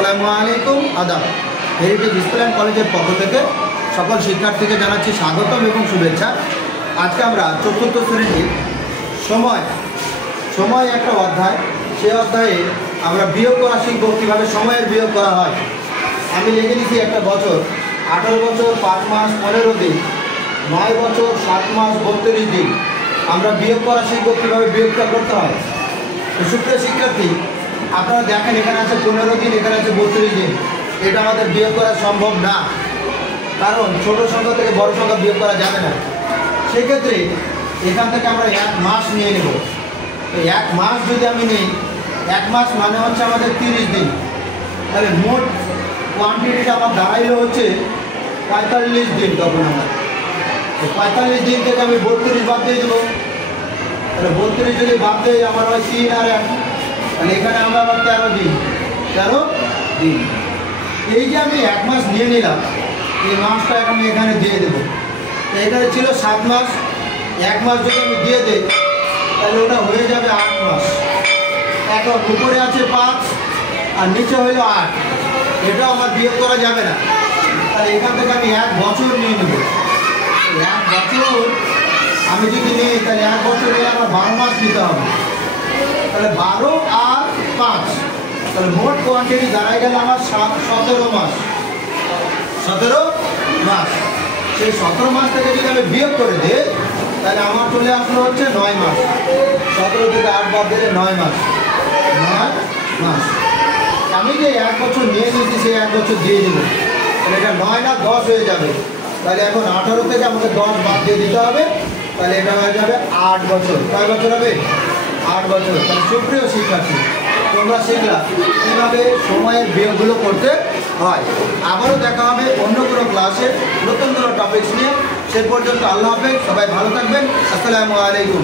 আসসালামু আলাইকুম আদাব। হেরিটেজ স্কুল অ্যান্ড কলেজের পক্ষ থেকে সকল শিক্ষার্থীকে জানাচ্ছি স্বাগতম এবং শুভেচ্ছা। আজকে আমরা চতুর্থ শ্রেণীর সময় একটা অধ্যায়, সেই অধ্যায়ে আমরা বিয়োগ করা শিখব, কীভাবে সময়ের বিয়োগ করা হয়। আমি লিখে নিচ্ছি একটা বছর 18 বছর 5 মাস 15 দিন, 9 বছর 7 মাস 32 দিন। আমরা বিয়োগ করা শিখব, কীভাবে বিয়োগটা করতে হয়। সুপ্রিয় শিক্ষার্থী, আপনারা দেখেন এখানে আছে 15 দিন, এখানে আছে 32 দিন। এটা আমাদের বিয়োগ করা সম্ভব না, কারণ ছোট সংখ্যা থেকে বড় সংখ্যা বিয়োগ করা যাবে না। সেক্ষেত্রে এখান থেকে আমরা 1 মাস নিয়ে নেব। এই 1 মাস যদি আমি নিই, 1 মাস মানে হচ্ছে আমাদের 30 দিন। তাহলে মোট কোয়ান্টিটিটা আমার দাঁড়াইলে হচ্ছে 45 দিন। তখন আমার 45 দিন থেকে আমি 32 বাদ দিয়ে দেবো। তাহলে 32 যদি বাদ দিয়ে আমার হয় 3 আর 1, তাহলে এখানে আমরা আবার 13 দিন। এই যে আমি 1 মাস নিয়ে নিলাম, এই মাসটা আমি এখানে দিয়ে দেবো। এখানে ছিল 7 মাস, 1 মাস যদি আমি দিয়ে দিই তাহলে ওটা হয়ে যাবে 8 মাস। এখন উপরে আছে 5 আর নিচে হইল 8, এটাও আমার বিয়োগ করা যাবে না। তাহলে এখান থেকে আমি 1 বছর নিয়ে নেব। 1 বছর আমি যদি নিই তাহলে 1 বছর নিয়ে আমার 12 মাস নিতে হবে। তাহলে 12 আর 5, তাহলে মোট কোয়ান্টিটি দাঁড়াই গেল আমার 17 মাস। 17 মাস। সেই 17 মাস থেকে যদি আমি বিয়োগ করে দিই তাহলে আমার চলে আসলো হচ্ছে 9 মাস। 17 থেকে 8 বাদ দিলে 9 মাস। 9 মাস। আমি যে 1 বছর নিয়ে নিয়েছি সেই 1 বছর দিয়ে দেবো। তাহলে এটা 9 না 10 হয়ে যাবে। তাহলে এখন 18 থেকে আমাকে 10 বাদ দিয়ে দিতে হবে। তাহলে এটা হয়ে যাবে 8 বছর। কয় বছর হবে? 8 বছর। তাহলে সুপ্রিয় শিক্ষার্থী, তোমরা শিখলা কীভাবে সময়ের বিয়োগগুলো করতে হয়। আবারও দেখা হবে অন্য কোনো ক্লাসে নতুন কোনো টপিকস নিয়ে। সে পর্যন্ত আল্লাহ হাফেজ, সবাই ভালো থাকবেন। আসসালামু আলাইকুম।